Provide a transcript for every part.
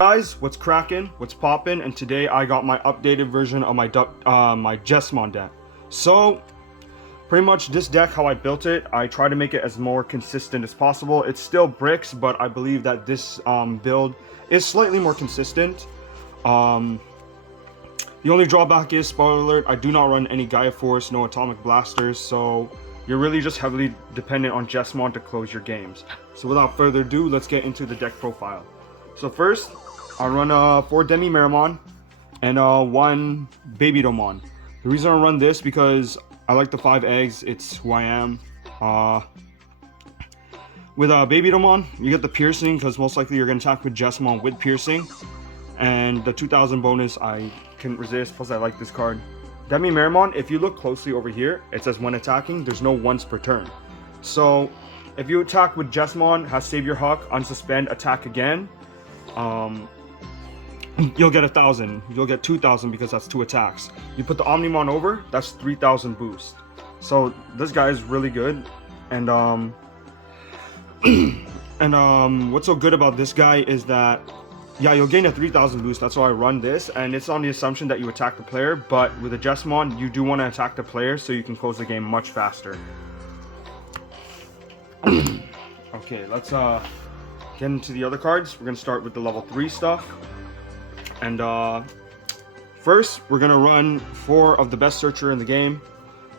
Guys, what's cracking? What's poppin'? And today I got my updated version of my Jesmon deck. So pretty much this deck, how I built it, I try to make it as more consistent as possible. It's still bricks, but I believe that this build is slightly more consistent. The only drawback is, spoiler alert, I do not run any Gaia Force, no Atomic Blasters, so you're really just heavily dependent on Jesmon to close your games. So without further ado, let's get into the deck profile. So first, I run 4 Demi-Meramon and 1 Baby-Domon. The reason I run this because I like the 5 eggs, it's who I am. With Baby-Domon, you get the piercing because most likely you're going to attack with Jesmon with piercing. And the 2000 bonus I couldn't resist, plus I like this card. Demi-Meramon, if you look closely over here, it says when attacking, there's no once per turn. So if you attack with Jesmon, has Save Your Huck, unsuspend, attack again, you'll get 1000. You'll get 2000 because that's 2 attacks. You put the Omnimon over, that's 3000 boost. So this guy is really good. And what's so good about this guy is that, yeah, you'll gain a 3000 boost. That's why I run this, and it's on the assumption that you attack the player. But with a Jesmon, you do want to attack the player so you can close the game much faster. Okay, let's get into the other cards. We're gonna start with the level 3 stuff. And first, we're gonna run 4 of the best searcher in the game.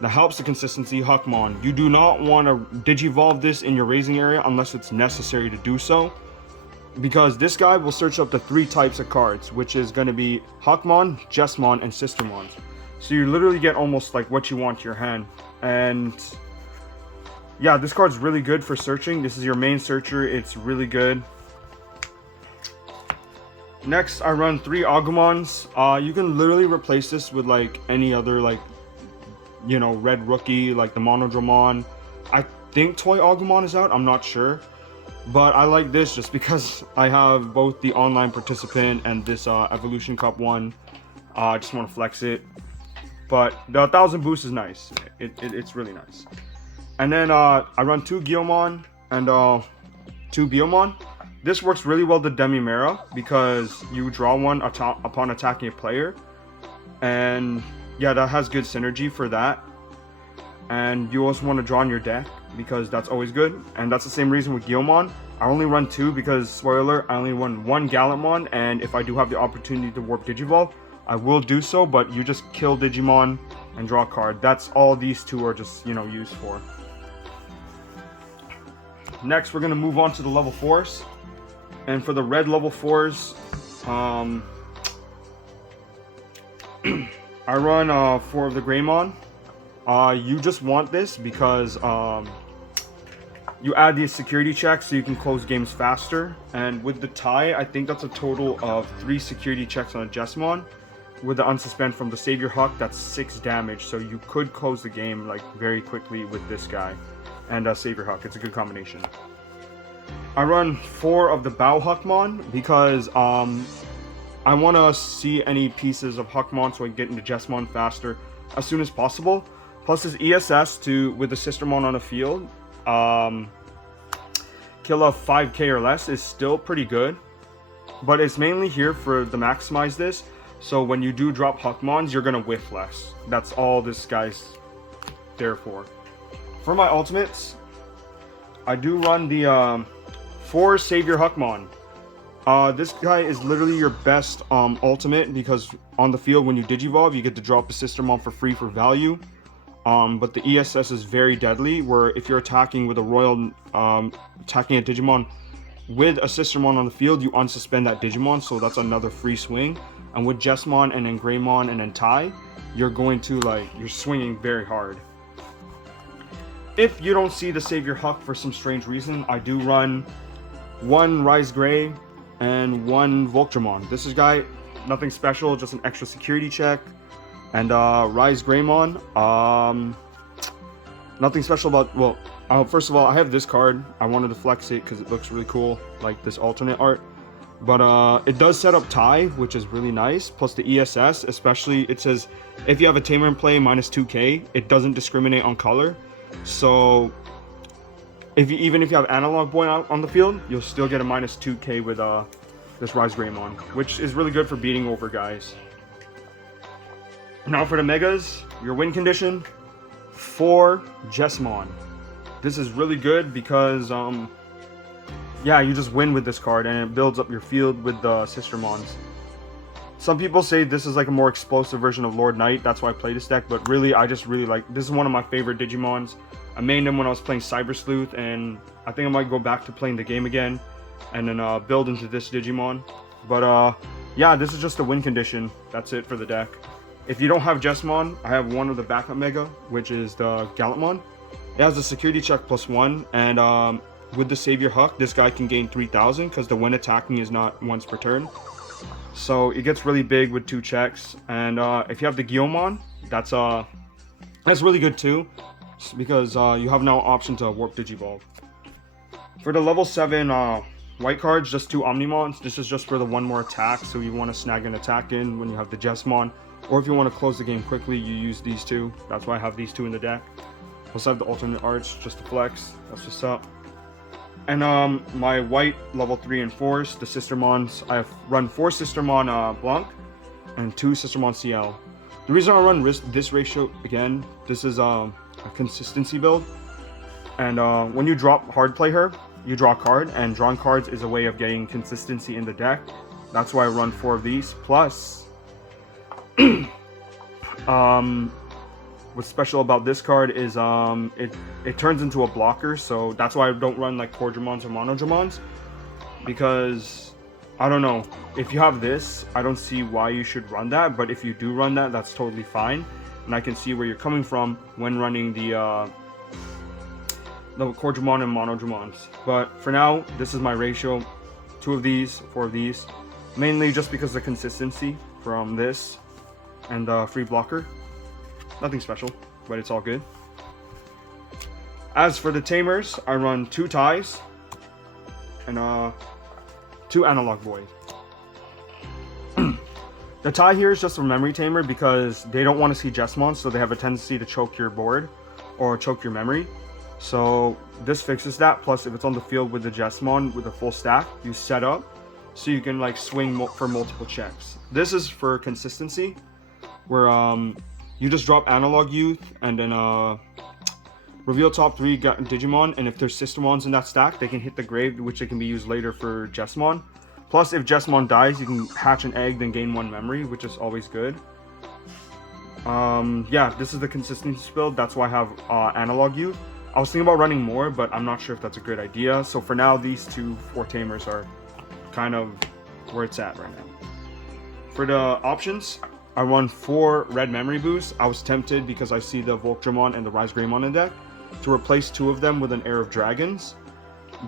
That helps the consistency, Huckmon. You do not want to Digivolve this in your raising area unless it's necessary to do so, because this guy will search up the 3 types of cards, which is going to be Huckmon, Jesmon, and Sistermon. So you literally get almost like what you want to your hand. And yeah, this card's really good for searching. This is your main searcher. It's really good. Next, I run 3 Augments. You can literally replace this with like any other, like, you know, red rookie, like the Monodramon. I think Toy Agumon is out, I'm not sure. But I like this just because I have both the online participant and this Evolution Cup one. I just want to flex it. But the 1000 boost is nice. It's really nice. And then I run 2 Guilmon and 2 Biomon. This works really well to Demi-Mera because you draw one upon attacking a player. And yeah, that has good synergy for that. And you also want to draw on your deck because that's always good. And that's the same reason with Guilmon. I only run 2 because, spoiler alert, I only run 1 Gallantmon. And if I do have the opportunity to warp Digivolve, I will do so. But you just kill Digimon and draw a card. That's all these 2 are just, you know, used for. Next, we're going to move on to the level 4s. And for the red level 4s, I run 4 of the Greymon. You just want this because you add these security checks so you can close games faster. And with the tie, I think that's a total of 3 security checks on a Jesmon. With the unsuspend from the Save Your Huck, that's 6 damage. So you could close the game like very quickly with this guy and Save Your Huck. It's a good combination. I run 4 of the Bow Huckmon because I want to see any pieces of Huckmon so I can get into Jesmon faster as soon as possible. Plus his ESS with the Sistermon on the field, kill a 5k or less is still pretty good. But it's mainly here for the maximize this. So when you do drop Huckmons, you're going to whiff less. That's all this guy's there for. For my ultimates, I do run the 4 Save Your Huckmon. This guy is literally your best ultimate because on the field when you Digivolve, you get to drop a Sistermon for free for value. But the ESS is very deadly, where if you're attacking with a Royal, attacking a Digimon with a Sistermon on the field, you unsuspend that Digimon, so that's another free swing. And with Jesmon and then Greymon and then Tai, you're going to, like, you're swinging very hard. If you don't see the Save Your Huck for some strange reason, I do run 1 Rise Gray and 1 Voltramon. This is guy, nothing special, just an extra security check. And Rise Greymon, nothing special about, well, first of all, I have this card. I wanted to flex it because it looks really cool, like this alternate art. But it does set up tie, which is really nice, plus the ESS, especially it says if you have a Tamer in play, minus 2k, it doesn't discriminate on color. So even if you have Analog Boy out on the field, you'll still get a minus 2k with this Rise Greymon, which is really good for beating over guys. Now for the Megas, your win condition, 4 Jesmon. This is really good because, yeah, you just win with this card and it builds up your field with the Sister Mons. Some people say this is like a more explosive version of Lord Knight, that's why I play this deck, but really, I just really like, this is one of my favorite Digimons. I mained him when I was playing Cyber Sleuth, and I think I might go back to playing the game again, and then build into this Digimon. But yeah, this is just a win condition, that's it for the deck. If you don't have Jesmon, I have one of the backup Mega, which is the Gallantmon. It has a security check +1, and with the Savior Huck, this guy can gain 3000, because the when attacking is not once per turn. So it gets really big with 2 checks, and if you have the Guillaumon, that's really good too, because you have now option to Warp Digivolve. For the level 7 white cards, just 2 Omnimons. This is just for the 1 more attack, so you want to snag an attack in when you have the Jesmon, or if you want to close the game quickly, you use these 2. That's why I have these 2 in the deck. Plus I have the alternate arts just to flex. That's what's up. And my white level 3 and 4s, the Sistermons, I have run 4 Sistermon Blanc and 2 Sistermon CL. The reason I run this ratio, again, this is a consistency build. And when you drop hard play her, you draw a card, and drawing cards is a way of getting consistency in the deck. That's why I run 4 of these. Plus, what's special about this card is it turns into a blocker, so that's why I don't run like Cordramons or Monodramons, because I don't know, if you have this, I don't see why you should run that, but if you do run that, that's totally fine, and I can see where you're coming from when running the Cordramon and Monodramons. But for now, this is my ratio, 2 of these, 4 of these, mainly just because of the consistency from this and free blocker. Nothing special, but it's all good. As for the Tamers, I run 2 Ties and 2 Analog Boys. The tie here is just a memory tamer because they don't want to see Jesmon, so they have a tendency to choke your board or choke your memory. So this fixes that. Plus, if it's on the field with the Jesmon with a full stack, you set up so you can like swing for multiple checks. This is for consistency, where you just drop Analog Youth and then reveal top 3 Digimon, and if there's Sistermons in that stack, they can hit the grave, which they can be used later for Jesmon. Plus, if Jesmon dies, you can hatch an egg, then gain 1 memory, which is always good. Yeah, this is the consistency build. That's why I have Analog Youth. I was thinking about running more, but I'm not sure if that's a good idea. So for now, these 4 Tamers are kind of where it's at right now. For the options, I run 4 red memory boosts. I was tempted because I see the Voltramon and the Rise Greymon in deck to replace 2 of them with an Heir of Dragons.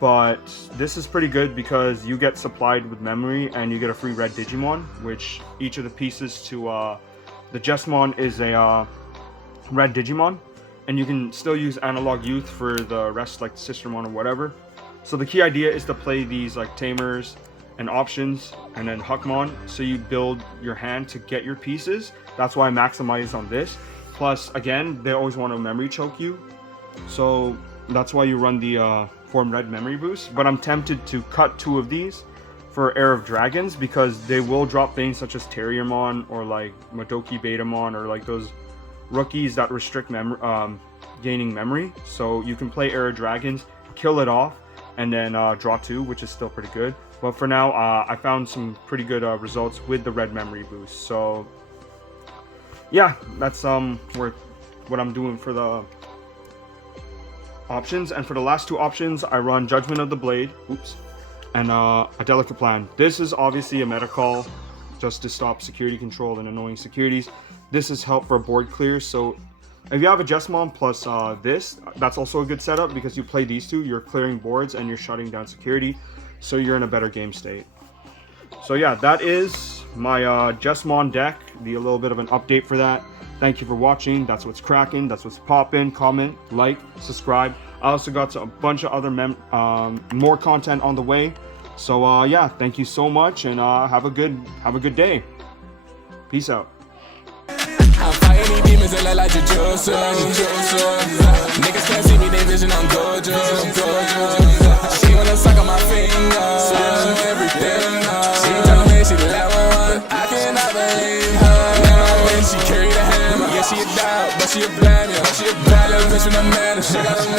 But this is pretty good because you get supplied with memory and you get a free red Digimon, which each of the pieces to the Jesmon is a red Digimon. And you can still use Analog Youth for the rest, like Sistermon or whatever. So the key idea is to play these like Tamers and options and then Huckmon, so you build your hand to get your pieces. That's why I maximize on this. Plus, again, they always want to memory choke you, so that's why you run the form red memory boost. But I'm tempted to cut 2 of these for Heir of Dragons because they will drop things such as Terriermon or like Madoki Betamon or like those rookies that restrict gaining memory. So you can play Heir of Dragons, kill it off, and then draw 2, which is still pretty good. But for now, I found some pretty good results with the red memory boost. So yeah, that's what I'm doing for the options. And for the last 2 options, I run Judgment of the Blade, and A Delicate Plan. This is obviously a meta call just to stop security control and annoying securities. This is help for board clear. So if you have a Jesmon plus this, that's also a good setup because you play these 2, you're clearing boards and you're shutting down security, so you're in a better game state. So yeah, that is my Jesmon deck, a little bit of an update for that. Thank you for watching. That's what's cracking, that's what's popping. Comment, like, subscribe. I also got a bunch of other more content on the way. So yeah, thank you so much, and have a good day. Peace out. I'm fighting these demons that look like Jujutsu. Niggas can't see me, they vision, I'm gorgeous. She wanna suck on my finger, everything. she a dog, but she a blind, yeah. She a bad little bitch with a man, she got a